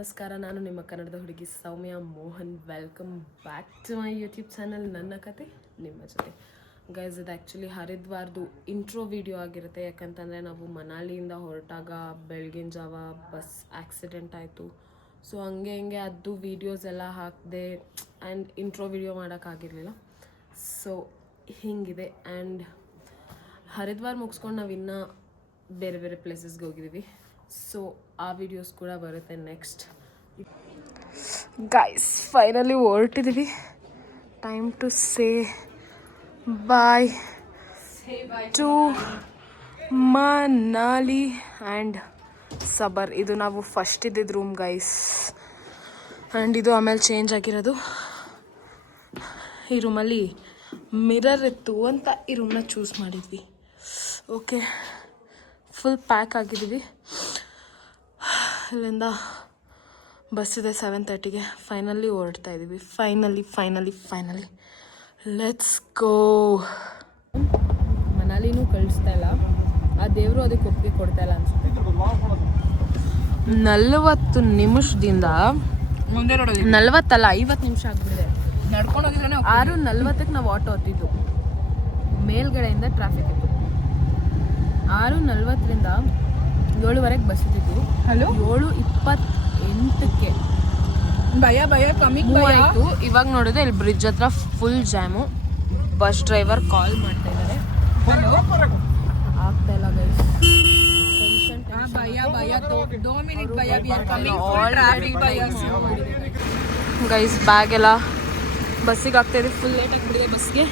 ನಮಸ್ಕಾರ, ನಾನು ನಿಮ್ಮ ಕನ್ನಡದ ಹುಡುಗಿ Soumya Mohan. Welcome back to my YouTube channel. ನನ್ನ ಕತೆ ನಿಮ್ಮ ಜೊತೆ. ಗೈಸ್, ಇದು ಆ್ಯಕ್ಚುಲಿ ಹರಿದ್ವಾರ್ದು ಇಂಟ್ರೋ ವಿಡಿಯೋ ಆಗಿರುತ್ತೆ. ಯಾಕಂತಂದರೆ ನಾವು ಮನಾಲಿಯಿಂದ ಹೊರಟಾಗ ಬೆಳಗಿನ ಜಾವ ಬಸ್ ಆಕ್ಸಿಡೆಂಟ್ ಆಯಿತು. ಸೊ ಹಂಗೆ ಅದು ವೀಡಿಯೋಸ್ ಎಲ್ಲ ಹಾಕಿದೆ ಆ್ಯಂಡ್ ಇಂಟ್ರೋ ವಿಡಿಯೋ ಮಾಡೋಕ್ಕಾಗಿರಲಿಲ್ಲ. ಸೊ ಹೀಗಿದೆ. ಆ್ಯಂಡ್ ಹರಿದ್ವಾರ್ ಮುಗಿಸ್ಕೊಂಡು ನಾವು ಇನ್ನೂ ಬೇರೆ ಬೇರೆ ಪ್ಲೇಸಸ್ಗೆ ಹೋಗಿದ್ದೀವಿ. ಸೊ ಆ ವಿಡಿಯೋಸ್ ಕೂಡ ಬರುತ್ತೆ ನೆಕ್ಸ್ಟ್. ಗೈಸ್, ಫೈನಲಿ ಹೊರಟಿದ್ದೀವಿ. Time to say bye to Manali and ಸಬರ್. ಇದು ನಾವು ಫಸ್ಟ್ ಇದ್ದಿದ್ದು ರೂಮ್ ಗೈಸ್, ಆ್ಯಂಡ್ ಇದು ಆಮೇಲೆ ಚೇಂಜ್ ಆಗಿರೋದು. ಈ ರೂಮಲ್ಲಿ ಮಿರರ್ ಇತ್ತು ಅಂತ ಈ ರೂಮ್ನ ಚೂಸ್ ಮಾಡಿದ್ವಿ. ಓಕೆ, ಫುಲ್ ಪ್ಯಾಕ್ ಆಗಿದ್ದೀವಿ. ಇಲ್ಲಿಂದ ಬಸ್ ಇದೆ 7:30ಗೆ. ಫೈನಲಿ ಹೊರಡ್ತಾ ಇದ್ದೀವಿ. Finally let's go. ಮನಾಲಿನೂ ಕಳಿಸ್ತಾ ಇಲ್ಲ, ಆ ದೇವರು ಅದಕ್ಕೆ ಒಪ್ಪಿಗೆ ಕೊಡ್ತಾ ಇಲ್ಲ ಅನ್ಸುತ್ತೆ. 40 ನಿಮಿಷದಿಂದ 50 ನಿಮಿಷ ಆಗ್ಬಿಟ್ಟಿದೆ. ನಡ್ಕೊಂಡು ಹೋಗಿದ್ರೆ 6:40ಕ್ಕೆ ನಾವು ಆಟೋ ಹತ್ತಿದ್ದು. ಮೇಲ್ಗಡೆಯಿಂದ ಟ್ರಾಫಿಕ್ ಇತ್ತು. 6:40ರಿಂದ 7:00ವರೆಗೆ ಬಸ್ ಇದ್ದಿದ್ದು. 7:28ಕ್ಕೆ ಭಯ ಕಮ್ಮಿಂಗ್ ಆಯಿತು. ಇವಾಗ ನೋಡಿದ್ರೆ ಇಲ್ಲಿ ಬ್ರಿಡ್ಜ್ ಹತ್ರ ಫುಲ್ ಜಾಮು. ಬಸ್ ಡ್ರೈವರ್ ಕಾಲ್ ಮಾಡ್ತಾ ಇದ್ದಾರೆ. ಆಗ್ತಾ ಇಲ್ಲ ಗೈಸ್, ಗೈಸ್. ಬ್ಯಾಗ್ ಎಲ್ಲ ಬಸ್ಸಿಗೆ ಆಗ್ತಾ ಇದೆ. ಫುಲ್ ಲೇಟ್ ಆಗಿಬಿಟ್ಟಿದೆ ಬಸ್ಗೆ.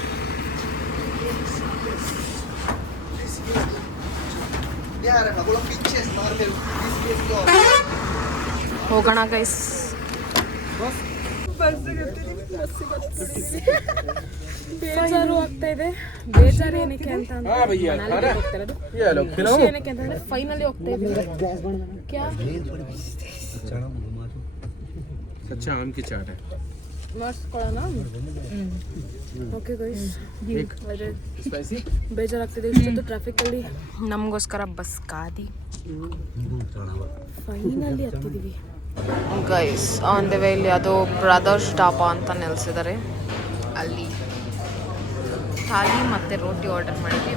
ಹೋಗೋಣ ಗೈಸ್. ಬೇಜಾರು ಆಗ್ತಾ ಇದೆ. ಬೇಜಾರು ಏನಕ್ಕೆ ಅಂತ ಅಂತಂದ್ರೆ ಫೈನಲಿ ಹೋಗ್ತಾ ಇದ್ದೀವಿ. ಮಾಡಿಸ್ಕೊಳ್ಳೋಣ. ಓಕೆ ಗೈಸ್, ಬೇಜಾರಾಗ್ತಿದೆ. ಇಷ್ಟೊಂದು ಟ್ರಾಫಿಕಲ್ಲಿ ನಮಗೋಸ್ಕರ ಬಸ್ ಕಾದಿ ಫೈನಲಿ ಹತ್ತಿದ್ದೀವಿ ಗೈಸ್. ಆನ್ ದ ವೇ ಇಲ್ಲಿ ಅದು ಬ್ರದರ್ಸ್ ಡಾಬಾ ಅಂತ ನೆಲೆಸಿದ್ದಾರೆ. ಅಲ್ಲಿ ಥಾಲಿ ಮತ್ತು ರೋಟಿ ಆರ್ಡರ್ ಮಾಡಿದ್ವಿ.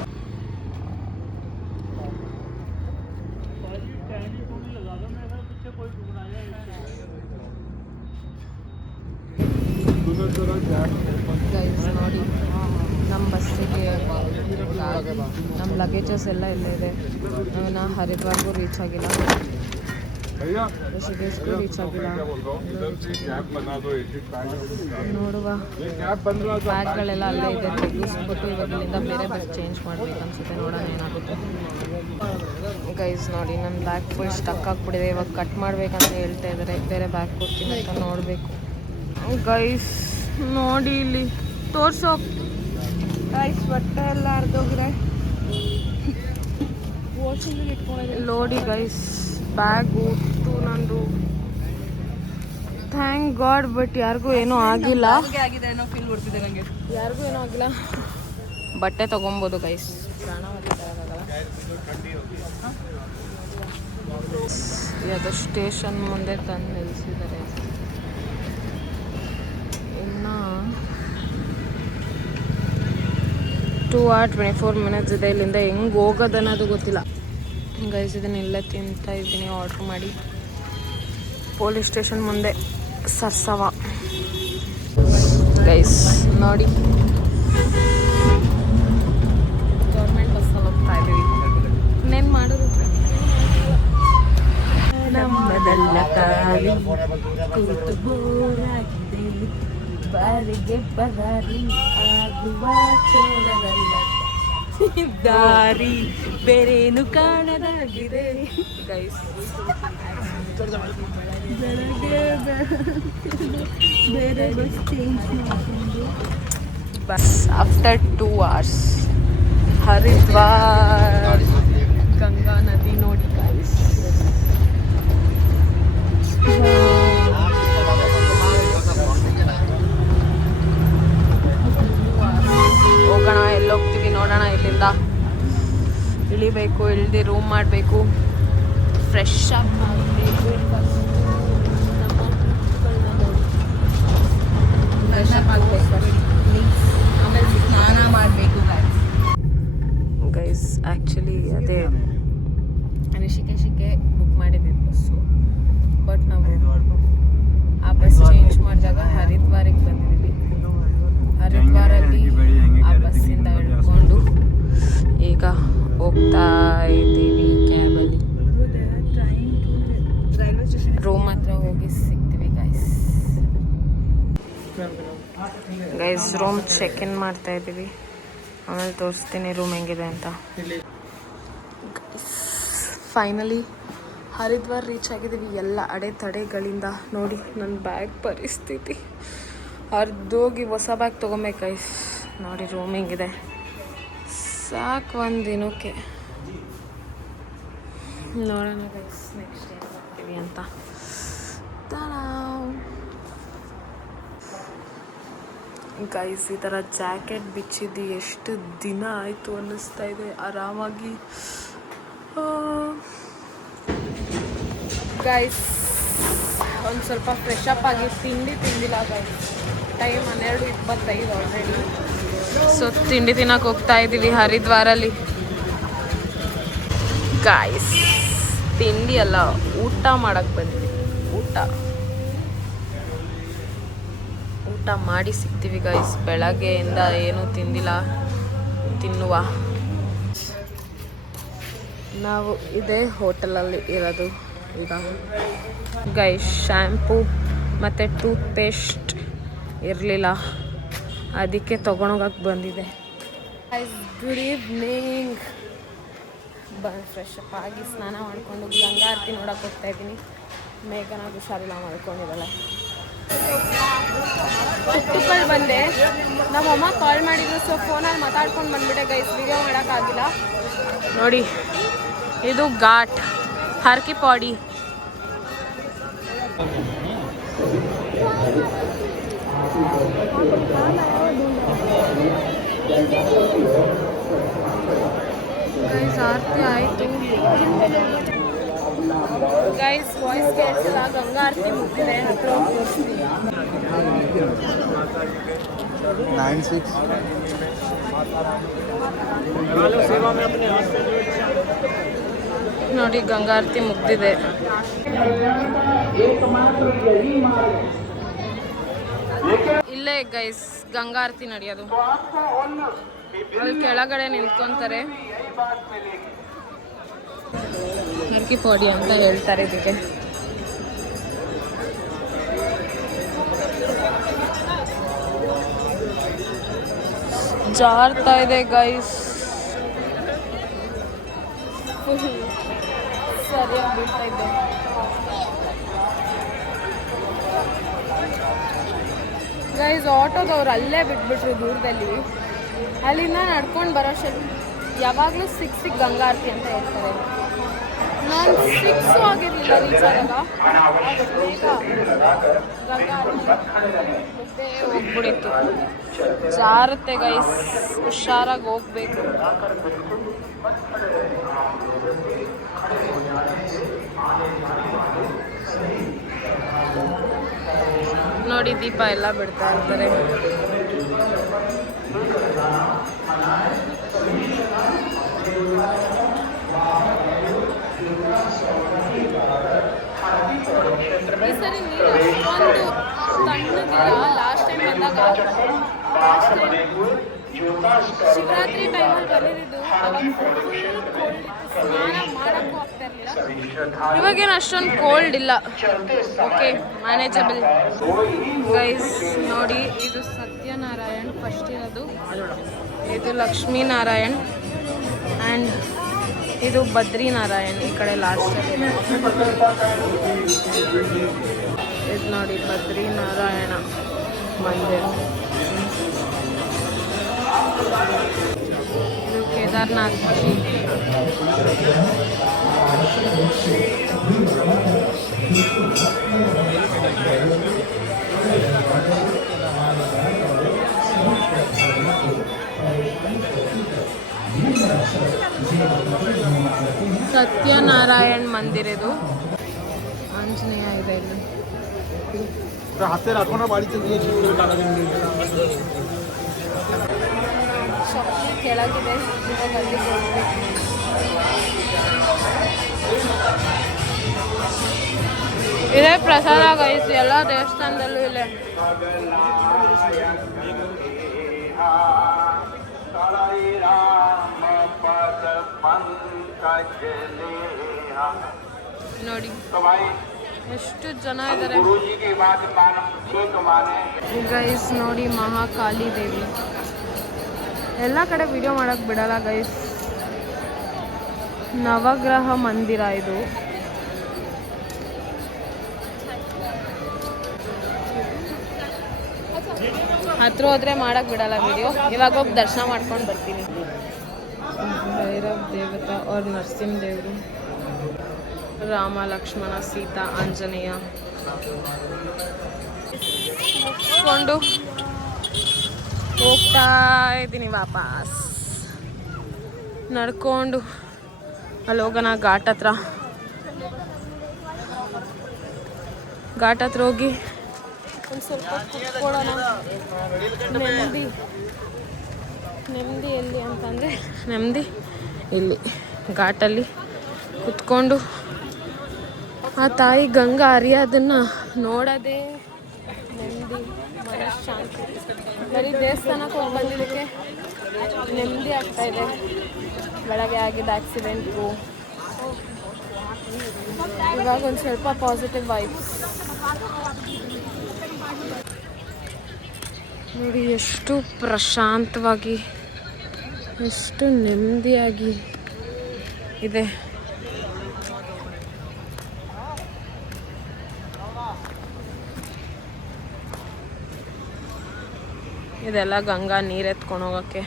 ಗೈಸ್ ನೋಡಿ, ನಮ್ಮ ಬಸ್ಸಿಗೆ ನಮ್ಮ ಲಗೇಜಸ್ ಎಲ್ಲ ಇಲ್ಲೇ ಇದೆ. ನಾವಿನ್ನು ಹರಿದ್ವಾರ್ಗೂ ರೀಚ್ ಆಗಿಲ್ಲ, ಋಷಿಕೇಶ್ಗೂ ರೀಚ್ ಆಗಿಲ್ಲ. ನೋಡುವ, ಬ್ಯಾಗ್ಗಳೆಲ್ಲ ಅಲ್ಲೇ ಇದೆ. ತೆಗಿಸ್ಬಿಟ್ಟು ಇವಾಗ ಇಲ್ಲಿಂದ ಬೇರೆ ಬಸ್ ಚೇಂಜ್ ಮಾಡ್ಬೇಕು ಅನ್ಸುತ್ತೆ. ನೋಡೋಣ ಏನಾಗುತ್ತೆ. ಗೈಸ್ ನೋಡಿ, ನನ್ನ ಬ್ಯಾಗ್ ಫುಲ್ ಸ್ಟಕ್ ಆಗಿಬಿಟ್ಟಿದೆ. ಇವಾಗ ಕಟ್ ಮಾಡ್ಬೇಕಂತ ಹೇಳ್ತಾ ಇದ್ದಾರೆ. ಬೇರೆ ಬ್ಯಾಗ್ ಕೊಡ್ತೀನಿ ಅಂತ ನೋಡಬೇಕು. ಗೈಸ್ ನೋಡಿ, ಇಲ್ಲಿ ತೋರ್ಸೋ ಗೈಸ್, ಬಟ್ಟೆ ಎಲ್ಲ ಹರಿದೋಗಿದೆ. ನೋಡಿ ಗೈಸ್, ಬ್ಯಾಗು ನಂದು. Thank god. ಬಟ್ ಯಾರಿಗೂ ಏನೂ ಆಗಿಲ್ಲ. ಯಾರಿಗೂ ಏನೂ ಆಗಿಲ್ಲ. ಬಟ್ಟೆ ತೊಗೊಬೋದು ಗೈಸ್. ಅದು ಸ್ಟೇಷನ್ ಮುಂದೆ ತಂದು ನಿಲ್ಲಿಸಿದ್ದಾರೆ. ಇನ್ನು 2 hours 24 minutes ಇದೆ. ಇಲ್ಲಿಂದ ಹೆಂಗೆ ಹೋಗೋದನ್ನೋದು ಗೊತ್ತಿಲ್ಲ ಗೈಸ್. ಇದನ್ನ ಇಲ್ಲೇ ತಿಂತಾ ಇದ್ದೀನಿ ಆರ್ಡ್ರ್ ಮಾಡಿ. ಪೊಲೀಸ್ ಸ್ಟೇಷನ್ ಮುಂದೆ ಸರ್ಸವ ಗೈಸ್. ನೋಡಿ, ಗೌರ್ಮೆಂಟ್ ಬಸ್ಸಲ್ಲಿ ಹೋಗ್ತಾ ಇದ್ದೀವಿ. ಇನ್ನೇನು ಮಾಡೋದು, ನಮ್ಮದಲ್ಲ ಕಾಲಿ ಕೂತು ಬೋರಾಗಿದೆ. ಬಾರಿಗೆ ಬರಾರಿ ಆಗುವ ಚೋಳದಲ್ಲ, ದಾರಿ ಬೇರೇನು ಕಾಣದಾಗಿದೆ ಗೈಸ್. ಬೇರೆ ಬಸ್ ಚೇಂಜ್ ಮಾಡಿಕೊಂಡು bus. After 2 hours Haridwar Ganga ನದಿ ನೋಡಿ ಗೈಸ್. ಹೋಗೋಣ, ಎಲ್ಲೋಗ್ತೀವಿ ನೋಡೋಣ. ಇಲ್ಲಿಂದ ಇಳಿಬೇಕು, ಇಳಿದು ರೂಮ್ ಮಾಡಬೇಕು, ಫ್ರೆಶ್ ಅಪ್ ಮಾಡಬೇಕು. ಆಮೇಲೆ ಸ್ನಾನ ಮಾಡಬೇಕು ಗೈಸ್. ಆ್ಯಕ್ಚುಲಿ ಅದೇ ಋಷಿಕೇಶಕ್ಕೆ ಬುಕ್ ಮಾಡಿದ್ವಿ ಬಸ್ಸು, ಬಟ್ ನಾವು ಆ ಬಸ್ ಚೇಂಜ್ ಮಾಡಿದಾಗ ಹರಿದ್ವಾರಿಗೆ ಬಂದಿದ್ದೀವಿ. ಹರಿದ್ವಾರಲ್ಲಿ ಆ ಬಸ್ಸಿಂದ ಹಿಡ್ಕೊಂಡು ಈಗ ಹೋಗ್ತಾ ಇದ್ದೀವಿ ಕ್ಯಾಬಲ್ಲಿ. ರೂಮ್ ಹತ್ರ ಹೋಗಿ ಸಿಗ್ತೀವಿ ಗೈಸ್. ರೂಮ್ ಚೆಕ್ ಇನ್ ಮಾಡ್ತಾ ಇದ್ದೀವಿ, ಆಮೇಲೆ ತೋರಿಸ್ತೀನಿ ರೂಮ್ ಹೆಂಗಿದೆ ಅಂತ. ಫೈನಲಿ ಹರಿದ್ವಾರ್ ರೀಚ್ ಆಗಿದ್ದೀವಿ ಎಲ್ಲ ಅಡೆತಡೆಗಳಿಂದ. ನೋಡಿ ನನ್ನ ಬ್ಯಾಗ್ ಪರಿಸ್ಥಿತಿ ಹರಿದೋಗಿ ಹೊಸ ಬ್ಯಾಗ್ ತೊಗೊಬೇಕು ಗೈಸ್. ನೋಡಿ ರೂಮ್ ಹೆಂಗಿದೆ, ಸಾಕು ಒಂದು ದಿನಕ್ಕೆ. ನೋಡೋಣ ಗೈಸ್ ನೆಕ್ಸ್ಟ್ ಏನು ಮಾಡ್ತೀವಿ ಅಂತ. ಗೈಸ್ ಈ ಥರ ಜಾಕೆಟ್ ಬಿಚ್ಚಿದ್ದು ಎಷ್ಟು ದಿನ ಆಯಿತು ಅನ್ನಿಸ್ತಾ ಇದೆ. ಆರಾಮಾಗಿ ಗೈಸ್ ಒಂದು ಸ್ವಲ್ಪ ಫ್ರೆಶ್ ಅಪ್ ಆಗಿ ತಿಂದಿಲ್ಲ ಗೈಸ್. Time 12:25 already. ಸೊ ತಿಂಡಿ ತಿನ್ನಕ್ಕೆ ಹೋಗ್ತಾ ಇದ್ದೀವಿ ಹರಿದ್ವಾರಲ್ಲಿ ಗೈಸ್. ತಿಂಡಿ ಅಲ್ಲ, ಊಟ ಮಾಡಕ್ಕೆ ಬಂದಿದ್ದೀವಿ. ಊಟ ಮಾಡಿ ಸಿಗ್ತೀವಿ ಗೈಸ್. ಬೆಳಗ್ಗೆಯಿಂದ ಏನೂ ತಿಂದಿಲ್ಲ, ತಿನ್ನುವ. ನಾವು ಇದೇ ಹೋಟೆಲಲ್ಲಿ ಇರೋದು ಈಗ ಗೈಸ್. ಶ್ಯಾಂಪೂ ಮತ್ತು ಟೂತ್ ಪೇಸ್ಟ್ ಇರಲಿಲ್ಲ, ಅದಕ್ಕೆ ತೊಗೊಂಡೋಗಕ್ಕೆ ಬಂದಿದೆ guys. Good evening. Fresh up ಆಗಿ ಸ್ನಾನ ಮಾಡಿಕೊಂಡು ಗಂಗಾ ಆರತಿ ನೋಡೋಕೆ ಹೋಗ್ತಾ ಇದ್ದೀನಿ. ಮೇಘನಾಗ ಹುಷಾರಿಲ್ಲ, ಮಾಡ್ಕೊಂಡಿದ್ದಾಳೆ. ತುಪ್ಪಲ್ಲಿ ಬಂದೆ, ನಮ್ಮಮ್ಮ ಕಾಲ್ ಮಾಡಿದ್ರು, ಸೊ ಫೋನಲ್ಲಿ ಮಾತಾಡ್ಕೊಂಡು ಬಂದ್ಬಿಟ್ಟೆ ಗೈಸ್. ವಿಡಿಯೋ ಮಾಡೋಕ್ಕಾಗಿಲ್ಲ. ನೋಡಿ ಇದು ಘಾಟ್ ಹರ್ಕಿ ಪಾಡಿ. ಗೈಸ್ ಆರತಿ ಆಯಿತು ಗೈಸ್. ವಾಯ್ಸ್ ಕೇಳಿಸಿಲ್ಲ, ಗಂಗಾ ಆರತಿ ಮುಗ್ದಿದೆ. ಹತ್ರ ಹೋಗಿ ತೋರಿಸ್ತೀನಿ. 96 ನೋಡಿ ಗಂಗಾ ಆರತಿ ಮುಗ್ದಿದೆ. ಇಲ್ಲೇ ಗೈಸ್ ಗಂಗಾ ಆರತಿ ನಡೆಯೋದು. ಅಲ್ಲಿ ಕೆಳಗಡೆ ನಿಂತ್ಕೊಂತಾರೆ. ಹರ್ಕಿ ಪೌಡಿ ಅಂತ ಹೇಳ್ತಾರೆ ಇದಕ್ಕೆ. ಜಾರ್ತಾ ಇದೆ ಗೈಸ್, ಸರಿಯಾಗಿ ಬೀಳ್ತಾ ಇದ್ದೆ. ಗೈಸ್ ಆಟೋದವ್ರು ಅಲ್ಲೇ ಬಿಟ್ಬಿಟ್ರು ದೂರದಲ್ಲಿ. ಅಲ್ಲಿಂದ ನಡ್ಕೊಂಡು ಬರೋ ಯಾವಾಗಲೂ 6 ಗಂಗಾ ಆರತಿ ಅಂತ ಹೇಳ್ತಾರೆ. ನಾನು 6 ಆಗಿರಲಿಲ್ಲ ರೀಚ್ ಆದಾಗ. ಗಂಗಾ ಆರತಿ ಮುದ್ದೆ ಹೋಗ್ಬಿಡಿತ್ತು. ಜಾರುತ್ತೆ ಗೈಸ್, ಹುಷಾರಾಗಿ ಹೋಗ್ಬೇಕು. ನೋಡಿ ದೀಪ ಎಲ್ಲ ಬಿಡ್ತಾ ಇರ್ತಾರೆ. ಈ ಸರಿ ನೀರು ಅಷ್ಟೊಂದು ತಣ್ಣಗಿಲ್ಲ. ಲಾಸ್ಟ್ ಟೈಮ್ ಬಂದಾಗ, ಶಿವರಾತ್ರಿ ಟೈಮಲ್ಲಿ ಬಂದಿದ್ದು, ಸ್ನಾನ ಮಾಡೋಕ್ಕೂ ಆಗ್ತಾ ಇರಲಿಲ್ಲ. ಇವಾಗೇನು ಅಷ್ಟೊಂದು ಕೋಲ್ಡ್ ಇಲ್ಲ, ಓಕೆ ಮ್ಯಾನೇಜಬಲ್. ಗೈಸ್ ನೋಡಿ ಇದು ಸತ್ಯನಾರಾಯಣ್ ಫಸ್ಟ್ ಇರೋದು, ಇದು ಲಕ್ಷ್ಮೀನಾರಾಯಣ್ ಆ್ಯಂಡ್ ಇದು ಬದ್ರಿನಾರಾಯಣ್ ಈ ಕಡೆ ಲಾಸ್ಟ್. ಇದು ನೋಡಿ ಬದ್ರಿನಾರಾಯಣ ಮಂದಿರ. ಇದು ಕೇದಾರ್ನಾಥ್ ಜಿ. ಸತ್ಯನಾರಾಯಣ್ ಮಂದಿರ ಇದು. ಆಂಜನೇಯ ಇದೆ ಇಲ್ಲಿ. হাতের এখনো বাড়িতে গিয়েছি ಚಪ್ಪಲಿ ಕೆಳಗಿದೆ ಇವಾಗ ಅಲ್ಲಿಗೆ ಹೋಗ್ಬೇಕು. ಇದೇ ಪ್ರಸಾದ ಗೈಸ್ ಎಲ್ಲ ದೇವಸ್ಥಾನದಲ್ಲೂ ಇದೆ. ನೋಡಿ ಎಷ್ಟು ಜನ ಇದ್ದಾರೆ ಗೈಸ್. ನೋಡಿ ಮಹಾಕಾಳಿ ದೇವಿ. ಎಲ್ಲ ಕಡೆ ವಿಡಿಯೋ ಮಾಡೋಕ್ಕೆ ಬಿಡಲ್ಲ ಗೈಸ್. ನವಗ್ರಹ ಮಂದಿರ ಇದು. ಹತ್ರ ಹೋದ್ರೆ ಮಾಡಕ್ಕೆ ಬಿಡಲ್ಲ ವಿಡಿಯೋ. ಇವಾಗ ಹೋಗಿ ದರ್ಶನ ಮಾಡ್ಕೊಂಡು ಬರ್ತೀನಿ. ಭೈರವ್ ದೇವತಾ ಅವ್ರ ನರಸಿಂಹ ದೇವರು, ರಾಮ ಲಕ್ಷ್ಮಣ ಸೀತಾ ಆಂಜನೇಯ ಮುಗಿಸ್ಕೊಂಡು ಹೋಗ್ತಾ ಇದ್ದೀನಿ ವಾಪಸ್ ನಡ್ಕೊಂಡು. ಅಲ್ಲಿ ಹೋಗೋಣ ಘಾಟ್ ಹತ್ರ ಹೋಗಿ ಒಂದು ಸ್ವಲ್ಪ ಕುತ್ಕೊಳ್ಳೋಣ. ನೆಮ್ಮದಿ ಎಲ್ಲಿ ಅಂತಂದರೆ ನೆಮ್ಮದಿ ಇಲ್ಲಿ ಘಾಟಲ್ಲಿ ಕುತ್ಕೊಂಡು ಆ ತಾಯಿ ಗಂಗಾ ಹರಿಯೋದನ್ನು ನೋಡೋದೇ ನೆಮ್ಮದಿ, ಮನಃಶಾಂತಿ. ಬರೀ ದೇವಸ್ಥಾನಕ್ಕೆ ಹೋಗಿ ಬಂದಿದ್ದಕ್ಕೆ ನೆಮ್ಮದಿ ಆಗ್ತಾಯಿದೆ. ಬೆಳಗ್ಗೆ ಆಗಿದ್ದ ಆಕ್ಸಿಡೆಂಟು ಇವಾಗ ಒಂದು ಸ್ವಲ್ಪ ಪಾಸಿಟಿವ್ ವೈಬ್ಸ್. ನೋಡಿ ಎಷ್ಟು ಪ್ರಶಾಂತವಾಗಿ, ಎಷ್ಟು ನೆಮ್ಮದಿಯಾಗಿ ಇದೆ. ಇದೆಲ್ಲ ಗಂಗಾ ನೀರು ಎತ್ಕೊಂಡು ಹೋಗೋಕ್ಕೆ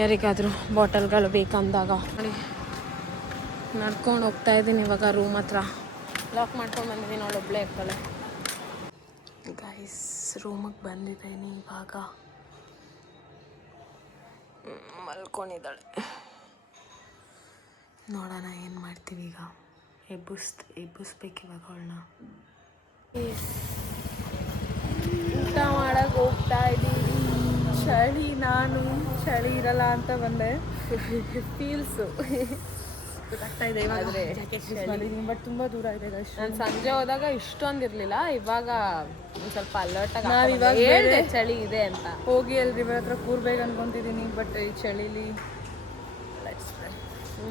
ಯಾರಿಗಾದರೂ ಬಾಟಲ್ಗಳು ಬೇಕಂದಾಗ. ನೋಡಿ ನಡ್ಕೊಂಡು ಹೋಗ್ತಾ ಇದ್ದೀನಿ ಇವಾಗ ರೂಮ್ ಹತ್ರ. ಲಾಕ್ ಮಾಡ್ಕೊಂಡು ಬಂದಿದ್ದೀನಿ, ಅವಳು ಒಬ್ಬಳೇ ಇರ್ತಾಳೆ. ಗೈಸ್ ರೂಮಿಗೆ ಬಂದಿದ್ದೀನಿ ಇವಾಗ. ಮಲ್ಕೊಂಡಿದ್ದಾಳೆ. ನೋಡೋಣ ಏನು ಮಾಡ್ತೀವಿ ಈಗ. ಎಬ್ಬಿಸ್ಬೇಕು ಇವಾಗ ಅವಳನ್ನ. ಊಟ ಮಾಡಕ್ಕೆ ಹೋಗ್ತಾ ಇದ್ದೀನಿ. ಚಳಿ ಇರಲ್ಲ ಅಂತ ಬಂದೆ. ಫೀಲ್ಸು ಗೊತ್ತಾಗ್ತಾ ಇದೆ ಇವಾಗ. ಬಟ್ ತುಂಬ ದೂರ ಇದೆ. ನಾನು ಸಂಜೆ ಹೋದಾಗ ಇಷ್ಟೊಂದು ಇರಲಿಲ್ಲ, ಇವಾಗ ಒಂದು ಸ್ವಲ್ಪ ಅಲರ್ಟ್ ಆಗಿ. ನಾವು ಇವಾಗ ಹೇಳಿದೆ ಚಳಿ ಇದೆ ಅಂತ. ಹೋಗಿ ಅಲ್ಲಿ ರಿವರ್ ಹತ್ರ ಕೂರ್ಬೇಕು ಅನ್ಕೊತಿದ್ದೀನಿ. ಬಟ್ ಈ ಚಳಿಲಿ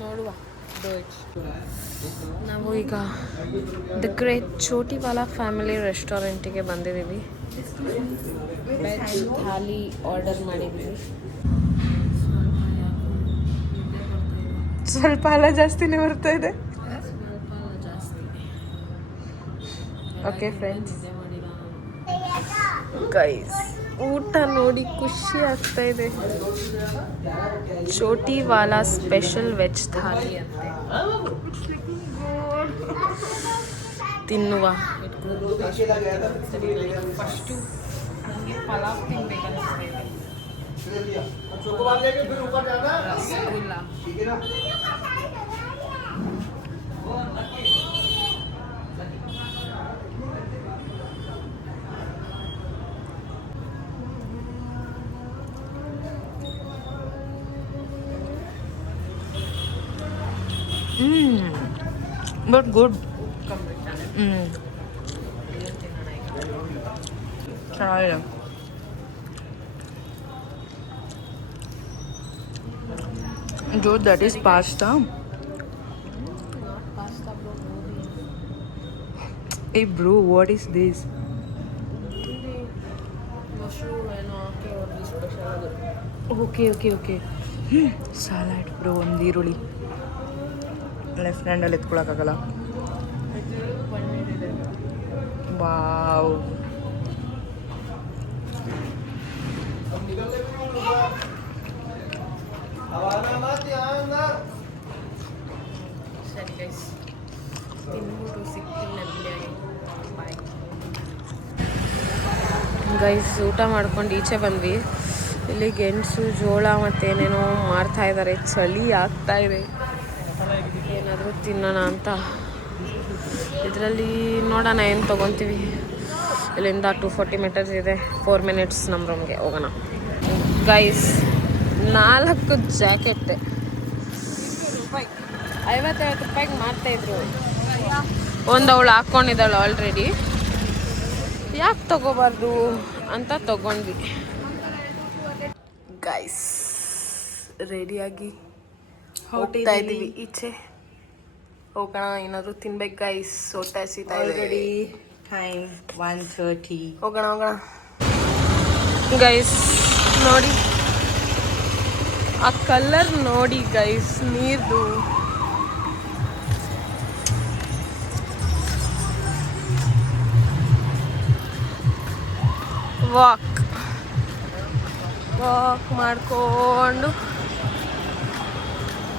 ನೋಡುವ. ನಾವು ಈಗ ದ ಗ್ರೇಟ್ ಚೋಟಿವಾಲಾ ಫ್ಯಾಮಿಲಿ ರೆಸ್ಟೋರೆಂಟಿಗೆ ಬಂದಿದ್ದೀವಿ. ವೆಜ್ ಥಾಲಿ ಆರ್ಡರ್ ಮಾಡಿದ್ದೀವಿ. ಸ್ವಲ್ಪ ಅಲ್ಲ ಜಾಸ್ತಿನೇ ಬರ್ತಾ ಇದೆ. ಓಕೆ ಫ್ರೆಂಡ್ಸ್, ಗೈಸ್ ಊಟ ನೋಡಿ ಖುಷಿ ಆಗ್ತಾ ಇದೆ. ಚೋಟಿವಾಲಾ ಸ್ಪೆಷಲ್ ವೆಜ್ ಥಾಲಿ ಅಂತೆ. ತಿನ್ನುವ. ಫಸ್ಟು ನನಗೆ ಪಲಾವ್ ತಿನ್ಬೇಕನ್ನಿಸ್ತಾ ಇದೆ. ರಸಗುಲ್ಲ. But good. ಚೆನ್ನಾಗಿದೆ. Dude, that is pasta. Hey bro, what is this? Okay. Salad bro, ಒಂದು ಈರುಳ್ಳಿ. ಲೆಫ್ಟ್ ಹ್ಯಾಂಡಲ್ಲಿ ಎತ್ಕೊಳಕ್ಕಾಗಲ್ಲ. ವಾವ್. ಸರಿ ಗೈಸ್, ತಿನ್ಬಿಟ್ಟು ಸಿಗ್ತೀನಿ ನಮಗೆ. Bye guys. ಊಟ ಮಾಡ್ಕೊಂಡು ಈಚೆ ಬಂದ್ವಿ. ಇಲ್ಲಿ ಗೆಣಸು ಜೋಳ ಮತ್ತೇನೇನೋ ಮಾರ್ತಾ ಇದ್ದಾರೆ. ಚಳಿ ಆಗ್ತಾ ಇದೆ, ಏನಾದರೂ ತಿನ್ನೋಣ ಅಂತ. ಇದರಲ್ಲಿ ನೋಡೋಣ ಏನು ತೊಗೊತೀವಿ. ಇಲ್ಲಿಂದ 240 ಮೀಟರ್ಸ್ ಇದೆ. 4 ಮಿನಿಟ್ಸ್ ನಮ್ಮ ರೂಮ್ಗೆ ಹೋಗೋಣ. ಗೈಸ್ 4 ಜಾಕೆಟ್ 50 ರೂಪಾಯಿಗೆ ಮಾರ್ತಾಯಿದ್ರು. ಒಂದು ಅವಳು ಹಾಕ್ಕೊಂಡಿದ್ದಾಳು ಆಲ್ರೆಡಿ. ಯಾಕೆ ತಗೋಬಾರ್ದು ಅಂತ ತಗೊಂಡ್ವಿ. ಗೈಸ್ ರೆಡಿಯಾಗಿ ಹೋಗ್ತಾ ಇದ್ದೀವಿ ಈಚೆ. ಹೋಗೋಣ, ಏನಾದರೂ ತಿನ್ಬೇಕು ಗೈಸ್. ಹೊಟ್ಟೆ ಹಸಿತಾ ಇದೆ. ಟೈಮ್ 1:30. ಹೋಗೋಣ ಗೈಸ್. ನೋಡಿ ಆ ಕಲರ್ ನೋಡಿ ಗೈಸ್, ನೀರ್ದು. ವಾಕ್ ಮಾಡಿಕೊಂಡು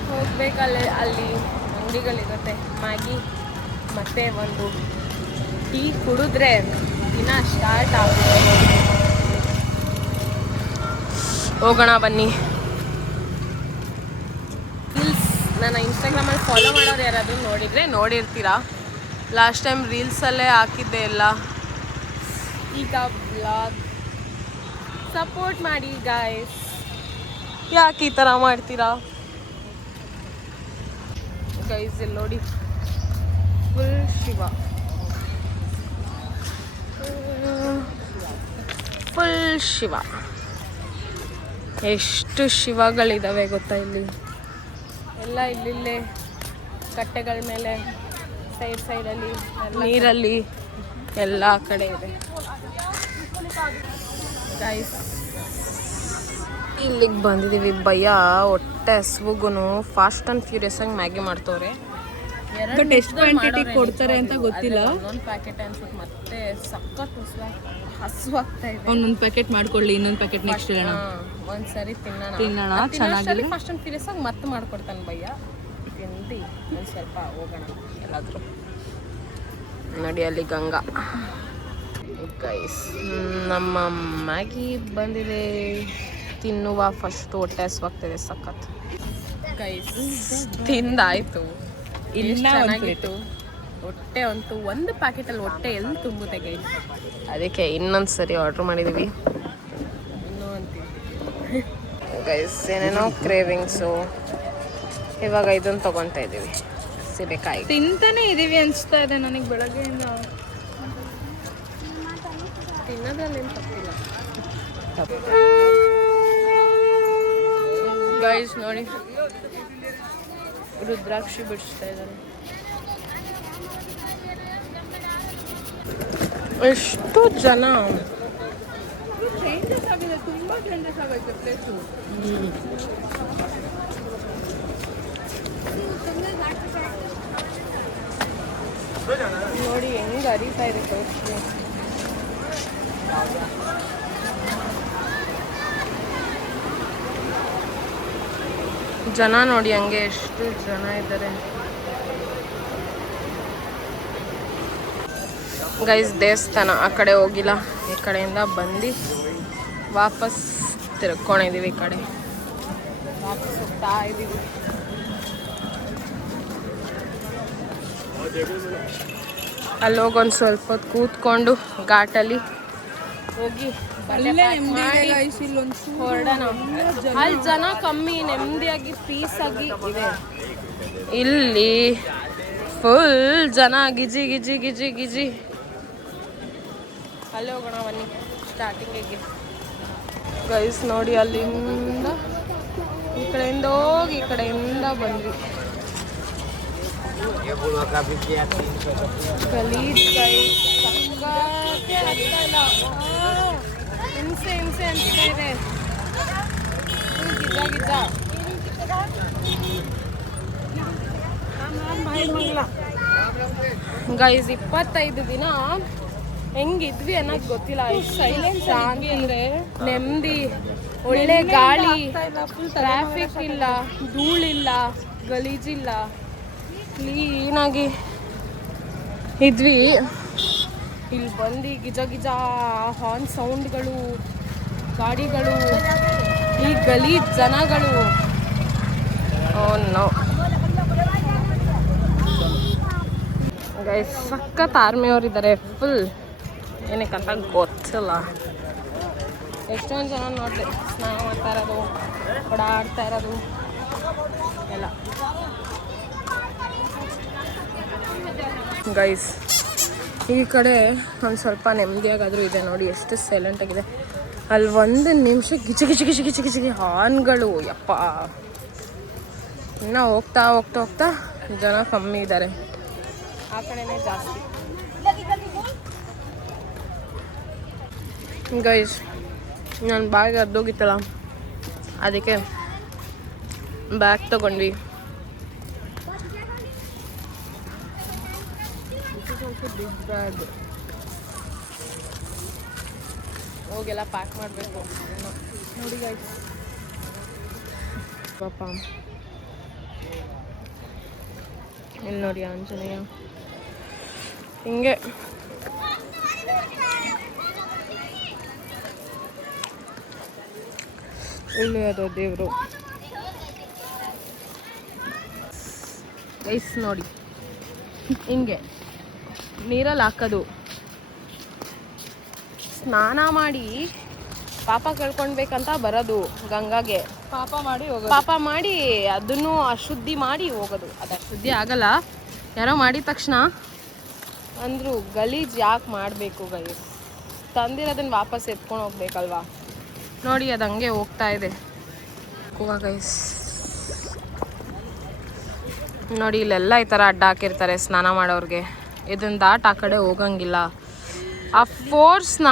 ಹೋಗ್ಬೇಕಲ್ಲೇ. ಅಲ್ಲಿ ಅಂಗಡಿಗಳಿರುತ್ತೆ. ಮ್ಯಾಗಿ ಮತ್ತೆ ಒಂದು ಟೀ ಕುಡಿದ್ರೆ ದಿನ ಸ್ಟಾರ್ಟ್ ಆಗುತ್ತೆ. ಹೋಗೋಣ ಬನ್ನಿ. ರೀಲ್ಸ್ ನನ್ನ ಇನ್ಸ್ಟಾಗ್ರಾಮಲ್ಲಿ ಫಾಲೋ ಮಾಡೋರು ಯಾರಾದರೂ ನೋಡಿರ್ತೀರಾ. ಲಾಸ್ಟ್ ಟೈಮ್ ರೀಲ್ಸಲ್ಲೇ ಹಾಕಿದ್ದೆ ಎಲ್ಲ. ಈಗ ಬ್ಲಾಗ್ ಸಪೋರ್ಟ್ ಮಾಡಿ ಗಾಯ್ಸ್. ಯಾಕೆ ಈ ಥರ ಮಾಡ್ತೀರಾ ಗೈಸ್? ಇಲ್ಲಿ ನೋಡಿ, ಫುಲ್ ಶಿವ. ಎಷ್ಟು ಶಿವಗಳಿದ್ದಾವೆ ಗೊತ್ತಾ ಇಲ್ಲಿ ಎಲ್ಲ. ಇಲ್ಲಿಲ್ಲೇ ಕಟ್ಟೆಗಳ ಮೇಲೆ, ಸೈಡಲ್ಲಿ, ನೀರಲ್ಲಿ ಎಲ್ಲ ಕಡೆ ಇದೆ ಗೈಸ್. ಇಲ್ಲಿಗೆ ಬಂದಿದ್ದೀವಿ. ಭಯ ಹೊಟ್ಟೆ ಹಸ್ವಿಗೂ ಫಾಸ್ಟ್ ಆ್ಯಂಡ್ ಫ್ಯೂರಿಯಸ್ ಆಗಿ ಮ್ಯಾಗಿ ಮಾಡ್ತವ್ರೆ. ಎಷ್ಟು ಕ್ವಾಂಟಿಟಿ ಕೊಡ್ತಾರೆ ಅಂತ ಗೊತ್ತಿಲ್ಲ. ಒಂದೊಂದು ಪ್ಯಾಕೆಟ್ ಅನ್ಸುತ್ತೆ. ಮತ್ತೆ ಸಖತ್ ಹಸುವಾಗ್ತಾ ಇದೆ. ಒಂದೊಂದು ಪ್ಯಾಕೆಟ್ ಮಾಡ್ಕೊಳ್ಳಿ, ಇನ್ನೊಂದು ಪ್ಯಾಕೆಟ್ ನೆಕ್ಸ್ಟ್ ಹೇಳೋಣ. ಒಂದ್ಸರಿ ತಿನ್ನೋಣ ಚೆನ್ನಾಗಿ. ಫಾಸ್ಟ್ ಆ್ಯಂಡ್ ಫ್ಯೂರಿಯಸ್ ಆಗಿ ಮತ್ತೆ ಮಾಡ್ಕೊಡ್ತಾನೆ ಭಯ್ಯ. ತಿಂದು ಒಂದು ಸ್ವಲ್ಪ ಹೋಗೋಣ ಎಲ್ಲಾದರೂ. ನೋಡಿ ಅಲ್ಲಿ ಗಂಗಾ ಗೈಸ್. ನಮ್ಮ ಮ್ಯಾಗಿ ಬಂದಿದೆ, ತಿನ್ನುವ. ಫಸ್ಟ್ ಹೊಟ್ಟೆ ಹಸ್ವಾಗ್ತಿದೆ ಸಖತ್ ಗೈಸ್. ತಿಂದಾಯ್ತು, ಚೆನ್ನಾಗಿತ್ತು. ಹೊಟ್ಟೆ ಅಂತೂ ಒಂದು ಪ್ಯಾಕೆಟಲ್ಲಿ ಹೊಟ್ಟೆ ಎಲ್ಲಿ ತುಂಬುತ್ತೆ ಗೈಸ್. ಅದಕ್ಕೆ ಇನ್ನೊಂದು ಸರಿ ಆರ್ಡ್ರ್ ಮಾಡಿದ್ದೀವಿ. ಇನ್ನೂ ಅಂತೀವಿ ಗೈಸ್, ಏನೇನೋ ಕ್ರೇವಿಂಗ್ಸು. ಇವಾಗ ಇದನ್ನು ತೊಗೊತಾ ಇದ್ದೀವಿ, ಸೀಬೆಕಾಯಿ. ತಿಂತಾನೆ ಇದೀವಿ ಅನಿಸ್ತಾ ಇದೆ ನನಗೆ ಬೆಳಗ್ಗೆಯಿಂದ. ತಿನ್ನೋದ್ರಲ್ಲೇನು ತಪ್ಪಿಲ್ಲ ಗೈಸ್. ನೋಡಿ ರುದ್ರಾಕ್ಷಿ ಬಿಡಿಸ್ತಾ ಇದ್ದಾರೆ. ಎಷ್ಟು ಜನ, ತುಂಬಾ ಚೇಂಜಸ್ ಆಗೈತೆ ಪ್ಲೇಸು. ನೋಡಿ ಹೆಂಗೆ ಹರಿತಾ ಇದೆ ತೋರಿಸಿ. ಜನ ನೋಡಿ ಹಂಗೆ ಎಷ್ಟು ಜನ ಇದ್ದಾರೆ ಗೈಸ್. ದೇವಸ್ಥಾನ ಆ ಕಡೆ ಹೋಗಿಲ್ಲ, ಈ ಕಡೆಯಿಂದ ಬಂದು ವಾಪಸ್ ತಿರ್ಕೊಂಡಿದ್ದೀವಿ. ಈ ಕಡೆ ವಾಪಸ್ ಹೋಗ್ತಾ ಇದ್ದೀವಿ. ಅಲ್ಲೋಗಿ ಒಂದು ಸ್ವಲ್ಪ ಹೊತ್ತು ಕೂತ್ಕೊಂಡು ಘಾಟಲ್ಲಿ ಹೋಗಿ ಹೊರಡೋಣ. ಅಲ್ಲಿ ಜನ ಕಮ್ಮಿ, ನೆಮ್ಮದಿಯಾಗಿ ಪೀಸಾಗಿ ಇದೆ. ಇಲ್ಲಿ ಫುಲ್ ಜನ ಗಿಜಿ ಗಿಜಿ ಗಿಜಿ ಗಿಜಿ. ಅಲ್ಲಿ ಹೋಗೋಣ ಬನ್ನಿ ಸ್ಟಾರ್ಟಿಂಗಿಗೆ ಗೈಸ್. ನೋಡಿ ಅಲ್ಲಿಂದ ಈ ಕಡೆಯಿಂದ ಹೋಗಿ ಈ ಕಡೆಯಿಂದ ಬಂದ್ವಿ. ಗಲೀಜ್ ಗೈಸ್, ಸಕ್ಕತ್ತೆ ಆಗ್ತಾ ಇಲ್ಲ. ಹಿಂಸೆ ಅನಿಸ್ತಾ ಇದೆ. ಗಿಜ ಗಿಜ ಗೈಸ್. 25 ದಿನ ಹೆಂಗಿದ್ವಿ ಅನ್ನೋದು ಗೊತ್ತಿಲ್ಲ. ಸೈಲೆನ್ಸ್, ಶಾಂತಿ, ನೆಮ್ಮದಿ, ಒಳ್ಳೆ ಗಾಳಿ, ಟ್ರಾಫಿಕ್ ಇಲ್ಲ, ಧೂಳಿಲ್ಲ, ಗಲೀಜಿಲ್ಲ, ಕ್ಲೀನಾಗಿ ಇದ್ವಿ. ಇಲ್ಲಿ ಬಂದು ಗಿಜ ಗಿಜ ಹಾರ್ನ್ ಸೌಂಡ್ಗಳು, ಗಾಡಿಗಳು, ಈ ಗಲೀಜ್ ಜನಗಳು. ನೋ ಗೈಸ್, ಸಖತ್ ಆರ್ಮಿಯವ್ರು ಇದ್ದಾರೆ ಫುಲ್. ಏನಕ್ಕಂತ ಗೊತ್ತಿಲ್ಲ. ಎಷ್ಟೊಂದು ಜನ ನೋಡಿದೆ ಸ್ನಾನ ಮಾಡ್ತಾ ಇರೋದು, ಓಡಾಡ್ತಾ ಇರೋದು ಎಲ್ಲ. ಗೈಸ್ ಈ ಕಡೆ ಒಂದು ಸ್ವಲ್ಪ ನೆಮ್ಮದಿಯಾಗಾದರೂ ಇದೆ ನೋಡಿ, ಎಷ್ಟು ಸೈಲೆಂಟಾಗಿದೆ. ಅಲ್ಲಿ ಒಂದು ನಿಮಿಷ ಗಿಚಿ ಗಿಚಿ ಗಿಚಿ ಗಿಚಿ ಗಿಚಿ ಹಾರ್ನ್ಗಳು, ಯಪ್ಪ. ಇನ್ನು ಹೋಗ್ತಾ ಹೋಗ್ತಾ ಹೋಗ್ತಾ ಜನ ಕಮ್ಮಿ ಇದ್ದಾರೆ, ಆ ಕಡೆನೇ ಜಾಸ್ತಿ. ಗೈಸ್ ನನ್ನ ಬ್ಯಾಗ್ ಅರ್ಧೋಗಿತ್ತಲ್ಲ, ಅದಕ್ಕೆ ಬ್ಯಾಗ್ ತಗೊಂಡ್ವಿ. ಬಿಗ್ ಬ್ಯಾಗ್ ಹೋಗೆಲ್ಲ ಪ್ಯಾಕ್ ಮಾಡಬೇಕು ನೋಡಿ ಗೈಸ್. ಪಾಪ ಇಲ್ಲಿ ನೋಡಿ ಆಂಜನೇಯ ಹಿಂಗೆ ಒಳ್ಳೆಯದು ದೇವರು. ಗೈಸ್ ನೋಡಿ ಹಿಂಗೆ ನೀರಲ್ಲಿ ಹಾಕೋದು, ಸ್ನಾನ ಮಾಡಿ ಪಾಪ ಕಳ್ಕೊಳ್ಬೇಕಂತ ಬರೋದು ಗಂಗಾಗೆ. ಪಾಪ ಮಾಡಿ ಅದನ್ನು ಅಶುದ್ಧಿ ಮಾಡಿ ಹೋಗೋದು. ಅದು ಅಶುದ್ಧಿ ಆಗಲ್ಲ, ಯಾರೋ ಮಾಡಿದ ತಕ್ಷಣ ಅಂದರು ಗಲೀಜು ಯಾಕೆ ಮಾಡಬೇಕು ಗೈಸ್, ತಂದಿರೋದನ್ನ ವಾಪಸ್ ಎತ್ಕೊಂಡು ಹೋಗ್ಬೇಕಲ್ವಾ. ನೋಡಿ ಅದು ಹಂಗೆ ಹೋಗ್ತಾ ಇದೆ ಗೈಸ್. ನೋಡಿ ಇಲ್ಲೆಲ್ಲ ಈ ಥರ ಅಡ್ಡ ಹಾಕಿರ್ತಾರೆ ಸ್ನಾನ ಮಾಡೋರಿಗೆ. ಇದನ್ನು ದಾಟ್ ಆ ಕಡೆ ಹೋಗಂಗಿಲ್ಲ. ಆ ಫೋರ್ಸ್ನ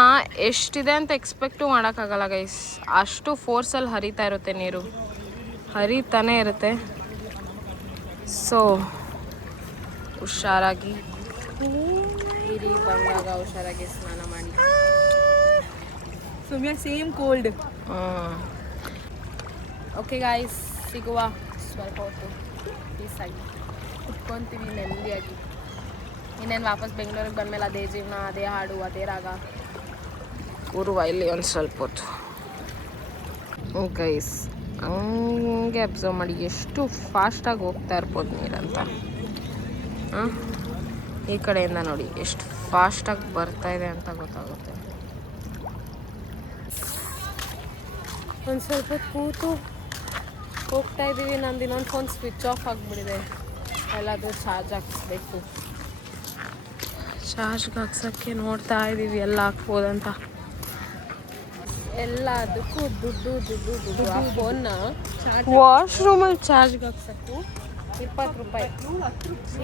ಎಷ್ಟಿದೆ ಅಂತ ಎಕ್ಸ್ಪೆಕ್ಟು ಮಾಡೋಕ್ಕಾಗಲ್ಲ ಗೈಸ್. ಅಷ್ಟು ಫೋರ್ಸಲ್ಲಿ ಹರಿತಾ ಇರುತ್ತೆ ನೀರು, ಹರಿತಾನೇ ಇರುತ್ತೆ. ಸೊ ಹುಷಾರಾಗಿ ಇರಿ, ಬಂದಾಗ ಹುಷಾರಾಗಿ ಸ್ನಾನ ಮಾಡಿ. ಸುಮ್ಯ ಸೇಮ್ ಕೋಲ್ಡ್. ಓಕೆ ಗಾಯ್ಸ್, ಸಿಗುವ ಸ್ವಲ್ಪ ಹೊತ್ತು ಪೀಸಾಗಿ ಕುತ್ಕೊತೀವಿ ನೆಮ್ಮದಿಯಾಗಿ. ಇನ್ನೇನು ವಾಪಸ್ ಬೆಂಗಳೂರಿಗೆ ಬಂದಮೇಲೆ ಅದೇ ಜೀವನ, ಅದೇ ಹಾಡು, ಅದೇ ರಾಗ. ಕೂರುವ ಇಲ್ಲಿ ಒಂದು ಸ್ವಲ್ಪ ಹೊತ್ತು ಗೈಸ್. ಹಂಗೆ ಅಬ್ಸರ್ವ್ ಮಾಡಿ ಎಷ್ಟು ಫಾಸ್ಟಾಗಿ ಹೋಗ್ತಾ ಇರ್ಬೋದು ನೀರಂತ. ಈ ಕಡೆಯಿಂದ ನೋಡಿ ಎಷ್ಟು ಫಾಸ್ಟಾಗಿ ಬರ್ತಾ ಇದೆ ಅಂತ ಗೊತ್ತಾಗುತ್ತೆ. ಒಂದು ಸ್ವಲ್ಪ ಕೂತು ಹೋಗ್ತಾ ಇದ್ದೀವಿ. ನಂದು ಇನ್ನೊಂದು ಫೋನ್ ಸ್ವಿಚ್ ಆಫ್ ಆಗಿಬಿಟ್ಟಿದೆ, ಎಲ್ಲಾದರೂ ಚಾರ್ಜ್ ಹಾಕಿಸ್ಬೇಕು. ಚಾರ್ಜ್ಗೆ ಹಾಕ್ಸೋಕ್ಕೆ ನೋಡ್ತಾ ಇದ್ದೀವಿ ಎಲ್ಲ ಹಾಕ್ಬೋದಂತ. ಎಲ್ಲದಕ್ಕೂ ದುಡ್ಡು ದುಡ್ಡು ದುಡ್ಡು. ಆ ಫೋನ್ನ ವಾಶ್ರೂಮಲ್ಲಿ ಚಾರ್ಜ್ಗೆ ಹಾಕ್ಸೋಕ್ಕೂ 20 ರೂಪಾಯಿ.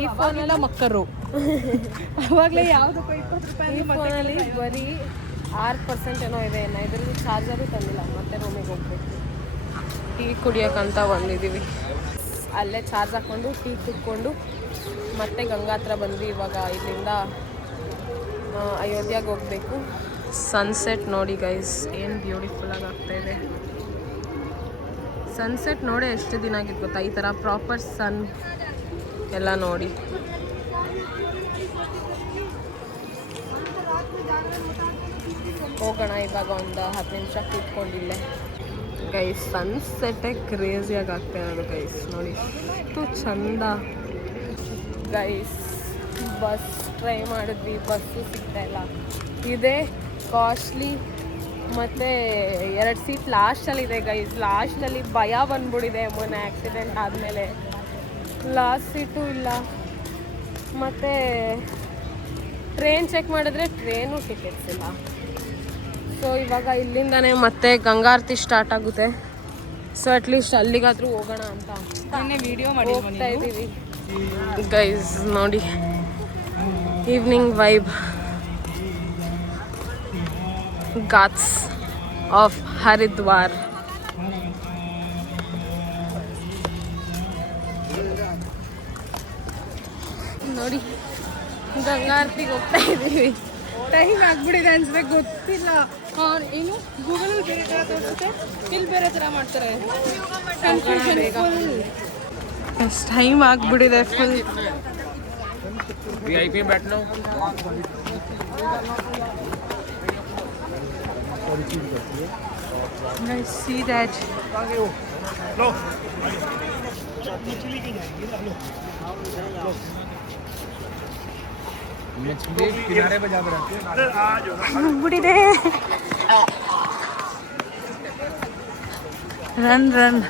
ಈ ಫೋನೆಲ್ಲ ಮಕ್ಕರು ಅವಾಗಲೇ ಯಾವುದಕ್ಕೂ 20 ರೂಪಾಯಿ. ಈ ಫೋನಲ್ಲಿ ಬರೀ 6% ಏನೋ ಇದೆ. ಇದ್ರದ್ದು ಚಾರ್ಜರು ತಂದಿಲ್ಲ, ಮತ್ತೆ ರೂಮಿಗೆ ಹೋಗ್ಬೇಕು. ಟೀ ಕುಡಿಯೋಕ್ಕಂತ ಬಂದಿದ್ದೀವಿ. ಅಲ್ಲೇ ಚಾರ್ಜ್ ಹಾಕ್ಕೊಂಡು ಟೀ ಕುಡ್ಕೊಂಡು ಮತ್ತೆ ಗಂಗಾ ಹತ್ರ ಬಂದ್ವಿ. ಇವಾಗ ಇಲ್ಲಿಂದ ಅಯೋಧ್ಯೆಗೆ ಹೋಗಬೇಕು. ಸನ್ಸೆಟ್ ನೋಡಿ ಗೈಸ್, ಏನು ಬ್ಯೂಟಿಫುಲ್ಲಾಗಿ ಆಗ್ತಾಯಿದೆ. ಸನ್ಸೆಟ್ ನೋಡಿ ಎಷ್ಟು ದಿನ ಆಗಿತ್ತು ಗೊತ್ತಾ, ಈ ಥರ ಪ್ರಾಪರ್ ಸನ್ ಎಲ್ಲ ನೋಡಿ. ಹೋಗೋಣ ಇವಾಗ ಒಂದು 10 ನಿಮಿಷ ಕೂತ್ಕೊಂಡಿಲ್ಲೇ. ಗೈಸ್ ಸನ್ಸೆಟ್ಟೇ ಕ್ರೇಜಿಯಾಗಿ ಆಗ್ತಾ ಇರೋದು ಗೈಸ್. ನೋಡಿ ಎಷ್ಟು ಚಂದ ಗೈಸ್. ಬಸ್ ಟ್ರೈ ಮಾಡಿದ್ವಿ, ಬಸ್ಸು ಸಿಗ್ತಾಯಿಲ್ಲ. ಇದೇ ಕಾಸ್ಟ್ಲಿ. ಮತ್ತು 2 ಸೀಟ್ ಲಾಸ್ಟಲ್ಲಿದೆ ಗೈಸ್. ಲಾಸ್ಟಲ್ಲಿ ಭಯ ಬಂದ್ಬಿಟ್ಟಿದೆ ಮೊನ್ನೆ ಆ್ಯಕ್ಸಿಡೆಂಟ್ ಆದಮೇಲೆ. ಲಾಸ್ಟ್ ಸೀಟು ಇಲ್ಲ. ಮತ್ತು ಟ್ರೈನ್ ಚೆಕ್ ಮಾಡಿದ್ರೆ ಟ್ರೈನು ಟಿಕೆಟ್ಸ್ ಇಲ್ಲ. ಸೊ ಇವಾಗ ಇಲ್ಲಿಂದನೇ ಮತ್ತೆ ಗಂಗಾರತಿ ಸ್ಟಾರ್ಟ್ ಆಗುತ್ತೆ. ಸೊ ಅಟ್ಲೀಸ್ಟ್ ಅಲ್ಲಿಗಾದರೂ ಹೋಗೋಣ ಅಂತ ವಿಡಿಯೋ ಹೋಗ್ತಾ ಇದ್ದೀವಿ ಗೈಸ್. ನೋಡಿ evening vibe, Ghats of Haridwar. ನೋಡಿ ಗಂಗಾರತಿಗೆ ಹೋಗ್ತಾ ಇದ್ದೀವಿ. ಟೈಮ್ ಆಗ್ಬಿಟ್ಟಿದೆ ಅನ್ಸುತ್ತೆ, ಗೊತ್ತಿಲ್ಲ. ಏನು ಗೂಗಲಲ್ಲಿ ಬೇರೆ ಥರ ತೋರಿಸುತ್ತೆ, ಇಲ್ಲಿ ಬೇರೆ ಥರ ಮಾಡ್ತಾರೆ. ಟೈಮ್ ಆಗ್ಬಿಟ್ಟಿದೆ ಫುಲ್. VIP बैठना I see that. मछली किनारे पे ज्यादा रहती है। ಬಿಡಿದೆ ರನ್ ರನ್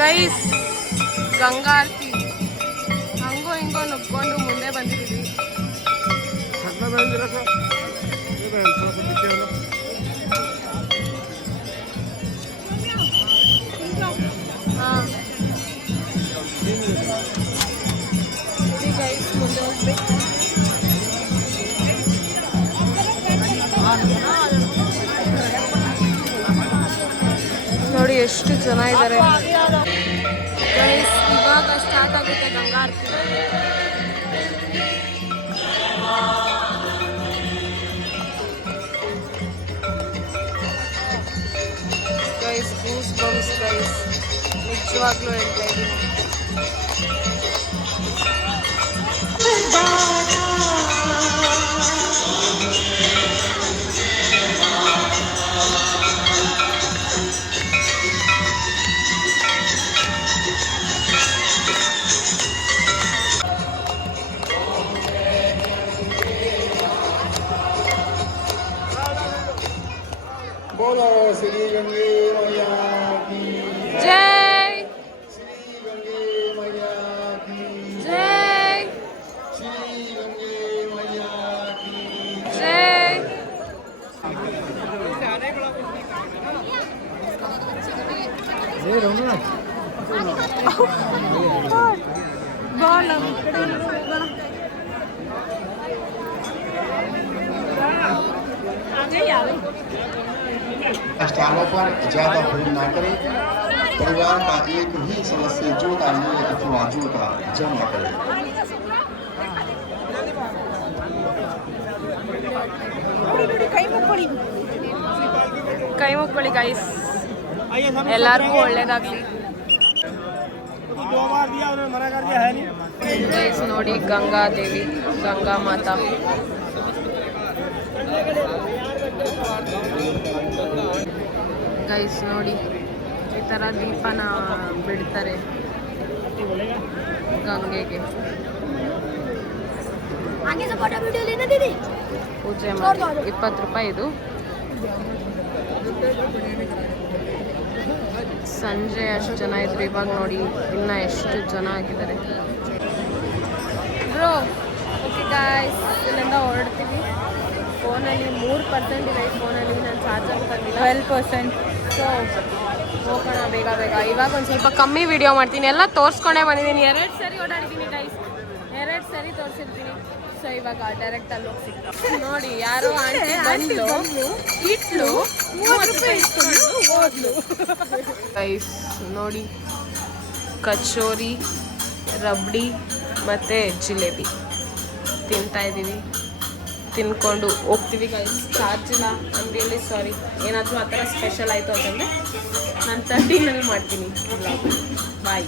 ಗೈಸ್ ಗಂಗಾ ಆರತಿ ಹಂಗೋ ಹಿಂಗೋ ನುಗ್ಕೊಂಡು ಮುಂದೆ ಬಂದಿದ್ದೀವಿ. ಹಾಂ ಗೈಸ್ ಮುಂದೆ ಹೋಗ್ಬೇಕು. ನೋಡಿ ಎಷ್ಟು ಜನ ಇದ್ದಾರೆ ಗೈಸ್. ಇವಾಗ ಸ್ಟಾರ್ಟ್ ಆಗುತ್ತೆ ಗಂಗಾ ಆರತಿ. ಗೈಸ್ ಗೂಸ್ ಬಂಪ್ಸ್ ಗೈಸ್, ನಿಜವಾಗ್ಲೂ ಹೇಳ್ತಾ ಇದ್ದೀನಿ. बोलो श्री गंगे मैया की ಜೈ श्री गंगे मैया की ಜೈ श्री गंगे मैया की ಜೈ. ಬಾ ನಮ್ಮ ಕಡೆ ಹೋಗೋಣ. स्थानों पर ज्यादा भीड़ न करें। परिवार का एक ही सदस्य जोता ले अथवा जोता जमा करे। ಕೈ ಮುಕ್ಕೊಳ್ಳಿ. ಕೈ ಮುಕ್ಕೊಳ್ಳಿ ಗೈಸ್, ಎಲ್ಲರಿಗೂ ಒಳ್ಳೇದಾಗ್ಲಿ ಗೈಸ್. ನೋಡಿ ಗಂಗಾ ದೇವಿ, ಗಂಗಾ ಮಾತಾ. ಗೈಸ್ ನೋಡಿ ಈ ಥರ ದೀಪನ ಬಿಡ್ತಾರೆ ಗಂಗೆಗೆ. ಪೂಜೆ ಮಾಡಿ 20 ರೂಪಾಯಿ ಇದು. ಸಂಜೆ ಅಷ್ಟು ಜನ ಇದ್ರು, ಇವಾಗ ನೋಡಿ ಇನ್ನು ಎಷ್ಟು ಜನ ಆಗಿದ್ದಾರೆ ಬ್ರೋ. ಓಕೆ ಗಾಯ್ಸ್, ಇಲ್ಲಿಂದ ಹೊರಡ್ತೀವಿ. ಫೋನಲ್ಲಿ 3% ಇದೆ, ಫೋನಲ್ಲಿ ನಾನು ಚಾರ್ಜರ್ ತಂದಿಲ್ಲ. 12%. ಸೊ ಹೋಗೋಣ ಬೇಗ ಬೇಗ. ಇವಾಗ ಒಂದು ಸ್ವಲ್ಪ ಕಮ್ಮಿ ವಿಡಿಯೋ ಮಾಡ್ತೀನಿ. ಎಲ್ಲ ತೋರಿಸ್ಕೊಂಡೇ ಬಂದಿದ್ದೀನಿ. 2 ಸರಿ ಓಡಾಡಿದ್ದೀನಿ ಗೈಸ್, 2 ಸರಿ ತೋರಿಸಿರ್ತೀನಿ. ಸೊ ಇವಾಗ ಡೈರೆಕ್ಟ್ ಅಲ್ಲಿ ಹೋಗಿ ಸಿಗ್ತೀನಿ. ನೋಡಿ ಯಾರೋ ಆಂಟಿ ಬಂದು ಇಟ್ಲು 30 ರೂಪಾಯಿ ಇಟ್ಕೊಂಡು ಹೋದ್ಲು ಗೈಸ್. ನೋಡಿ ಕಚೋರಿ, ರಬ್ಡಿ ಮತ್ತು ಜಿಲೇಬಿ ತಿಂತಾ ಇದ್ದೀವಿ. ತಿನ್ಕೊಂಡು ಹೋಗ್ತೀವಿ ಗೈಸ್. ಚಾರ್ಜ್ ಇಲ್ಲ ಅಂಗಡಿಯಲ್ಲಿ, ಸಾರಿ. ಏನಾದರೂ ಆ ಥರ ಸ್ಪೆಷಲ್ ಆಯಿತು ಅಂತಂದರೆ ನಾನು 13ನಲ್ಲಿ ಮಾಡ್ತೀನಿ. ಬಾಯ್.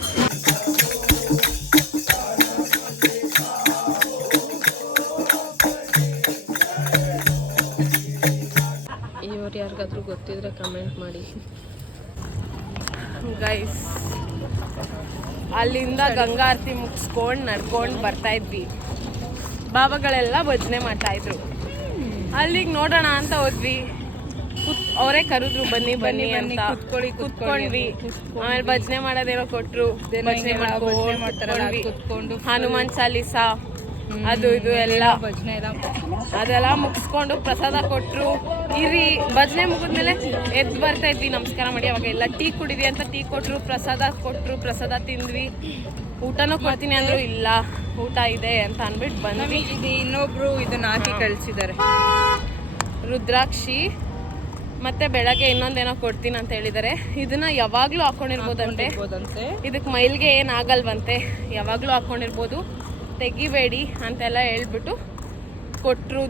ಇವ್ರು ಯಾರಿಗಾದ್ರೂ ಗೊತ್ತಿದ್ರೆ ಕಮೆಂಟ್ ಮಾಡಿ ಗೈಸ್. ಅಲ್ಲಿಂದ ಗಂಗಾ ಆರತಿ ಮುಗಿಸ್ಕೊಂಡು ನಡ್ಕೊಂಡು ಬರ್ತಾ ಇದ್ವಿ. ಬಾಬಾಗಳೆಲ್ಲ ಭಜನೆ ಮಾಡ್ತಾಯಿದ್ರು. ಅಲ್ಲಿಗೆ ನೋಡೋಣ ಅಂತ ಹೋದ್ವಿ. ಅವರೇ ಕರೆದ್ರು ಬನ್ನಿ ಬನ್ನಿ ಅಂತ. ಕುತ್ಕೊಂಡ್ವಿ. ಆಮೇಲೆ ಭಜನೆ ಮಾಡೋದೇನೋ ಕೊಟ್ಟರು. ಭಜನೆ ಮಾಡ್ಕೊಂಡು ಹನುಮಾನ್ ಚಾಲೀಸ ಅದು ಇದು ಎಲ್ಲ ಭಜನೆ ಎಲ್ಲ ಅದೆಲ್ಲ ಮುಗಿಸ್ಕೊಂಡು ಪ್ರಸಾದ ಕೊಟ್ಟರು. ಇರಿ ಭಜನೆ ಮುಗಿದ್ಮೇಲೆ ಎದ್ದು ಬರ್ತಾ ಇದ್ವಿ ನಮಸ್ಕಾರ ಮಾಡಿ. ಅವಾಗ ಎಲ್ಲ ಟೀ ಕುಡಿದ್ವಿ ಅಂತ ಟೀ ಕೊಟ್ಟರು, ಪ್ರಸಾದ ಕೊಟ್ಟರು, ಪ್ರಸಾದ ತಿಂದ್ವಿ. ಊಟನೂ ಕೊಡ್ತೀನಿ ಅಂದರು, ಇಲ್ಲ ಊಟ ಇದೆ ಅಂತ ಅಂದ್ಬಿಟ್ಟು ಬಂದ್ವಿ. ಇದು ಇನ್ನೊಬ್ರು ಇದನ್ನ ಹಾಕಿ ಕಳಿಸಿದ್ದಾರೆ, ರುದ್ರಾಕ್ಷಿ. ಮತ್ತೆ ಬೆಳಗ್ಗೆ ಇನ್ನೊಂದೇನೋ ಕೊಡ್ತೀನಿ ಅಂತ ಹೇಳಿದ್ದಾರೆ. ಇದನ್ನ ಯಾವಾಗಲೂ ಹಾಕೊಂಡಿರ್ಬೋದಂತೆ. ಇದಕ್ಕೆ ಮೈಲ್ಗೆ ಏನಾಗಲ್ವಂತೆ, ಯಾವಾಗಲೂ ಹಾಕೊಂಡಿರ್ಬೋದು, ತೆಗಿಬೇಡಿ ಅಂತೆಲ್ಲ ಹೇಳ್ಬಿಟ್ಟು ಕೊಟ್ಟರು.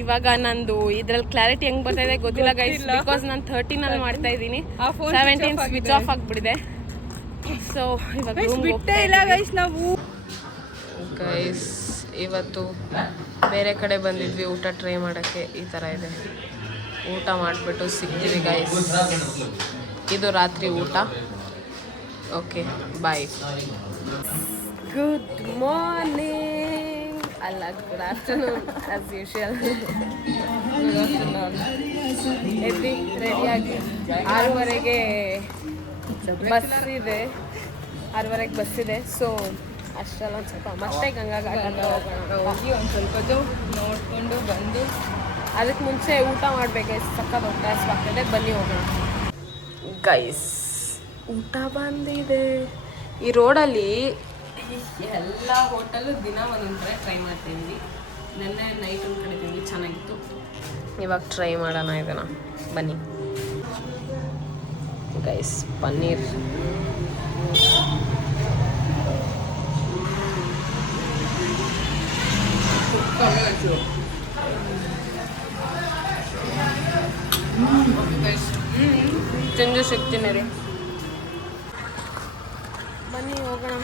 ಇವಾಗ ನಂದು ಇದ್ರಲ್ಲಿ ಕ್ಲಾರಿಟಿ ಹೆಂಗೆ ಬರ್ತಾ ಇದೆ ಗೊತ್ತಿಲ್ಲ ಗೈಸ್, ಬಿಕಾಸ್ ನಾನು 13ನಲ್ಲಿ ಮಾಡ್ತಾ ಇದ್ದೀನಿ. 17 ಸ್ವಿಚ್ ಆಫ್ ಆಗಿಬಿಟ್ಟಿದೆ. ಸೊ ಇವಾಗ ಬಿಟ್ಟೇ ಇಲ್ಲ ಗೈಸ್ ನಾವು. ಗೈಸ್ ಇವತ್ತು ಬೇರೆ ಕಡೆ ಬಂದಿದ್ವಿ ಊಟ ಟ್ರೈ ಮಾಡೋಕ್ಕೆ. ಈ ಥರ ಇದೆ, ಊಟ ಮಾಡಿಬಿಟ್ಟು ಸಿಗ್ತೀವಿ ಗೈಸ್. ಇದು ರಾತ್ರಿ ಊಟ. Okay bye. Good morning. ಅಲ್ಲ ಗುಡ್ ಆಫ್ಟರ್ನೂನ್ ಆಸ್ ಯೂಶುವಲ್. ಎದ್ದು ರೆಡಿಯಾಗಿ 6:30ಗೆ ಬಸ್ ಇದೆ. 6:30ಗೆ ಬಸ್ ಇದೆ. ಸೊ ಅಷ್ಟೆಲ್ಲ ಒಂದು ಸ್ವಲ್ಪ ಮತ್ತೆ ಗಂಗಾ ಘಾಟ್ ಹೋಗಿ ಒಂದು ಸ್ವಲ್ಪ ಹೊತ್ತು ನೋಡಿಕೊಂಡು ಬಂದು ಅದಕ್ಕೆ ಮುಂಚೆ ಊಟ ಮಾಡಬೇಕು. ಸಕ್ಕತ್ ಹೊಟ್ಟೆ ಹಸ್ವಾಗ್ತದೆ. ಬನ್ನಿ ಹೋಗೋಣ ಗೈಸ್. ಊಟ ಬಂದಿದೆ. ಈ ರೋಡಲ್ಲಿ ಎಲ್ಲ ಹೋಟೆಲು ದಿನ ಒಂದೊಂದು ಕಡೆ ಟ್ರೈ ಮಾಡ್ತಿದ್ವಿ. ನೆನ್ನೆ ನೈಟ್ ಒಂದು ಕಡೆ ತಿಂದ್ವಿ, ಚೆನ್ನಾಗಿತ್ತು. ಇವಾಗ ಟ್ರೈ ಮಾಡೋಣ ಇದನ್ನು. ಬನ್ನಿ ಗೈಸ್. ಪನ್ನೀರ್ ತಿಂದು ಸಿಗ್ತೀನಿ ರೀ. ಬನ್ನಿ ಹೋಗೋಣ.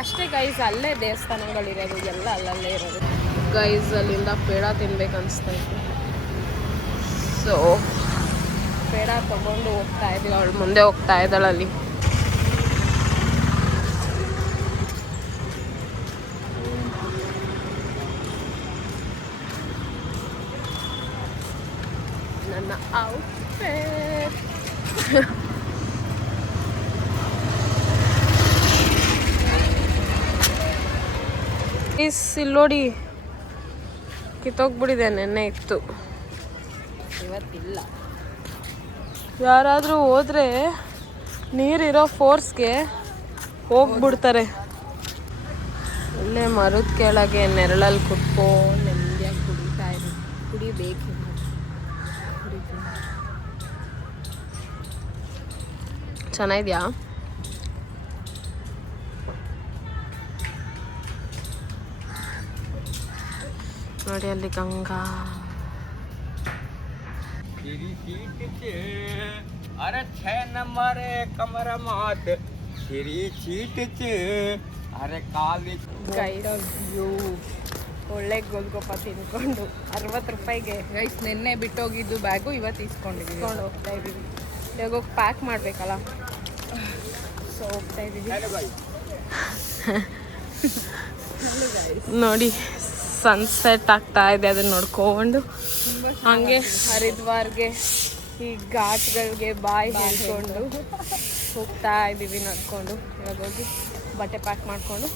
ಅಷ್ಟೇ ಗೈಸ್, ಅಲ್ಲೇ ದೇವಸ್ಥಾನಗಳಿರೋದು, ಎಲ್ಲ ಅಲ್ಲಲ್ಲೇ ಇರೋದು ಗೈಸ್. ಅಲ್ಲಿಂದ ಪೇಡ ತಿನ್ಬೇಕು ಅನಿಸ್ತೈತೆ. ಸೊ ಪೇಡ ತೊಗೊಂಡು ಹೋಗ್ತಾ ಇದ್ದೀವಿ. ಅವಳು ಮುಂದೆ ಹೋಗ್ತಾ ಇದ್ದಾಳೆ ಅಲ್ಲಿ. ನನ್ನ ಔಟ್ಫಿಟ್ ಇಲ್ಲಿ ನೋಡಿ, ಕಿತ್ತೋಗ್ಬಿಟ್ಟಿದೆ. ನೆನ್ನೆ ಇತ್ತು, ಇವತ್ತಿಲ್ಲ. ಯಾರಾದರೂ ಹೋದರೆ ನೀರಿರೋ ಫೋರ್ಸ್ಗೆ ಹೋಗ್ಬಿಡ್ತಾರೆ. ಇಲ್ಲೇ ಮರದ ಕೆಳಗೆ ನೆರಳಲ್ಲಿ ಕುತ್ಕೊಂಡು ನೆಮ್ಮದಿಯಾಗಿ ಕುಡಿತಾ ಇರಿ. ಕುಡಿಬೇಕು. ಚೆನ್ನಾಗಿದೆಯಾ? ನೋಡಿ ಅಲ್ಲಿ ಗಂಗಾ. अरे 6 नंबर कमर मात तेरी सीट चे अरे काली ಒಳ್ಳೆ ಗೋಲ್ಗೊಪ್ಪ ತಿನ್ಕೊಂಡು 60 ರೂಪಾಯಿಗೆ ಗೈಸ್ ನಿನ್ನೆ ಬಿಟ್ಟೋಗಿದ್ದು ಬ್ಯಾಗು ಇವತ್ತು ಇಸ್ಕೊಂಡಿದ್ದೀವಿ. ಹೋಗ್ತಾ ಇದ್ದೀವಿ. ಇವಾಗ ಹೋಗಿ ಪ್ಯಾಕ್ ಮಾಡಬೇಕಲ್ಲ, ಸೊ ಹೋಗ್ತಾ ಇದ್ದೀವಿ. ನೋಡಿ ಸನ್ಸೆಟ್ ಆಗ್ತಾ ಇದೆ, ಅದನ್ನ ನೋಡ್ಕೊಂಡು ಹಂಗೆ ಹರಿದ್ವಾರ್ಗೆ ಈ ಘಾಟ್ಗಳಿಗೆ ಬಾಯ್ ಹೇಳ್ಕೊಂಡು ಹೋಗ್ತಾ ಇದ್ದೀವಿ ನಡ್ಕೊಂಡು. ಇವಾಗ ಹೋಗಿ ಬಟ್ಟೆ ಪ್ಯಾಕ್ ಮಾಡಿಕೊಂಡು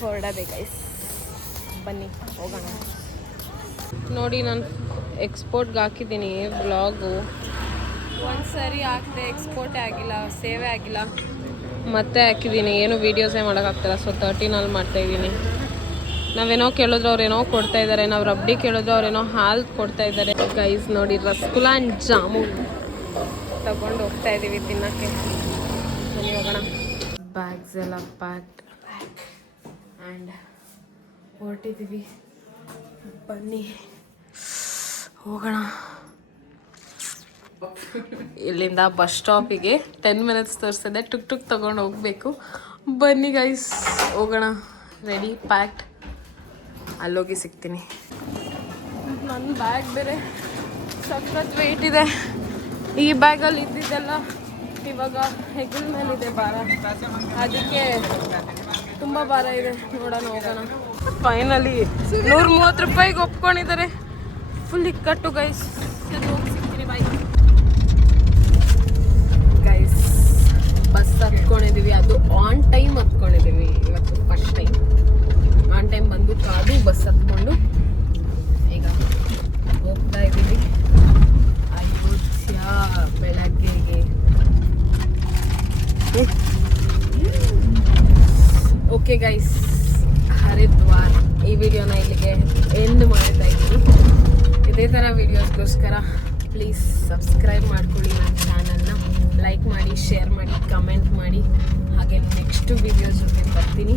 ಹೊರಡೋದೆ ಗೈಸ್. ಬನ್ನಿ ಹೋಗೋಣ. ನೋಡಿ ನಾನು ಎಕ್ಸ್ಪೋರ್ಟ್ಗೆ ಹಾಕಿದ್ದೀನಿ ವ್ಲಾಗು. ಒಂದು ಸರಿ ಹಾಕಿದೆ, ಎಕ್ಸ್ಪೋರ್ಟೇ ಆಗಿಲ್ಲ, ಸೇವೇ ಆಗಿಲ್ಲ. ಮತ್ತೆ ಹಾಕಿದ್ದೀನಿ, ಏನು ವೀಡಿಯೋಸೇ ಮಾಡೋಕ್ಕಾಗ್ತಿಲ್ಲ. ಸೊ 13 ಮಾಡ್ತಾಯಿದ್ದೀನಿ. ನಾವೇನೋ ಕೇಳಿದ್ರೆ ಅವ್ರೇನೋ ಕೊಡ್ತಾ ಇದ್ದಾರೆ, ನಾವು ರಬ್ಡಿ ಕೇಳಿದ್ರೆ ಅವ್ರೇನೋ ಹಾಲು ಕೊಡ್ತಾ ಇದ್ದಾರೆ ಗೈಸ್. ನೋಡಿ ರಸಗುಲ್ಲ ಆ್ಯಂಡ್ ಜಾಮೂನ್ ತಗೊಂಡು ಹೋಗ್ತಾ ಇದ್ದೀವಿ ತಿನ್ನೋಕ್ಕೆ. ಬನ್ನಿ ಹೋಗೋಣ. ಬ್ಯಾಗ್ಸ್ ಎಲ್ಲ ಪ್ಯಾಕ್ಡ್ ಆ್ಯಂಡ್ ಹೊರಟಿದ್ದೀವಿ. ಬನ್ನಿ ಹೋಗೋಣ. ಇಲ್ಲಿಂದ ಬಸ್ ಸ್ಟಾಪಿಗೆ 10 ಮಿನಿಟ್ಸ್ ತೋರಿಸಿದೆ. ಟುಕ್ ತೊಗೊಂಡು ಹೋಗಬೇಕು. ಬನ್ನಿ ಗೈಸ್ ಹೋಗೋಣ. Ready packed. ಅಲ್ಲೋಗಿ ಸಿಗ್ತೀನಿ. ನನ್ನ ಬ್ಯಾಗ್ ಬೇರೆ ಸಖತ್ ವೆಯ್ಟ್ ಇದೆ. ಈ ಬ್ಯಾಗಲ್ಲಿ ಇದ್ದಿದ್ದೆಲ್ಲ ಇವಾಗ ಹೆಗಲ ಮೇಲಿದೆ ಭಾರ, ಅದಕ್ಕೆ ತುಂಬ ಭಾರ ಇದೆ. ನೋಡೋಣ ಹೋಗೋಣ. ಫೈನಲಿ 130 ರೂಪಾಯಿಗೆ ಒಪ್ಕೊಂಡಿದ್ದಾರೆ. Full ಇಕ್ಕಟ್ಟು guys. ಹೋಗಿ ಸಿಗ್ತೀನಿ. Bye guys. ಬಸ್ ಹತ್ಕೊಂಡಿದ್ದೀವಿ, ಅದು ಆನ್ ಟೈಮ್ ಹತ್ಕೊಂಡಿದ್ದೀವಿ. ಇವತ್ತು ಫಸ್ಟ್ ಟೈಮ್ ಆನ್ ಟೈಮ್ ಬಂದು ಕಾದು ಬಸ್ ಹತ್ಕೊಂಡು ಈಗ ಹೋಗ್ತಾ ಇದ್ದೀವಿ ಅಯೋಧ್ಯ ಬೆಳಗ್ಗೆಗೆ. ಓಕೆ ಗೈಸ್, ಹರಿದ್ವಾರ್ ಈ ವಿಡಿಯೋನ ಇಲ್ಲಿಗೆ ಎಂಡ್ ಮಾಡ್ತಾ ಇದ್ದೀನಿ. ಇದೇ ಥರ ವೀಡಿಯೋಸ್ಗೋಸ್ಕರ ಪ್ಲೀಸ್ ಸಬ್ಸ್ಕ್ರೈಬ್ ಮಾಡ್ಕೊಳ್ಳಿ ನನ್ನ ಚಾನಲ್ನ. ಲೈಕ್ ಮಾಡಿ, ಶೇರ್ ಮಾಡಿ, ಕಮೆಂಟ್ ಮಾಡಿ. ಹಾಗೆ ನೆಕ್ಸ್ಟ್ ವೀಡಿಯೋಸ್ ಜೊತೆ ಬರ್ತೀನಿ.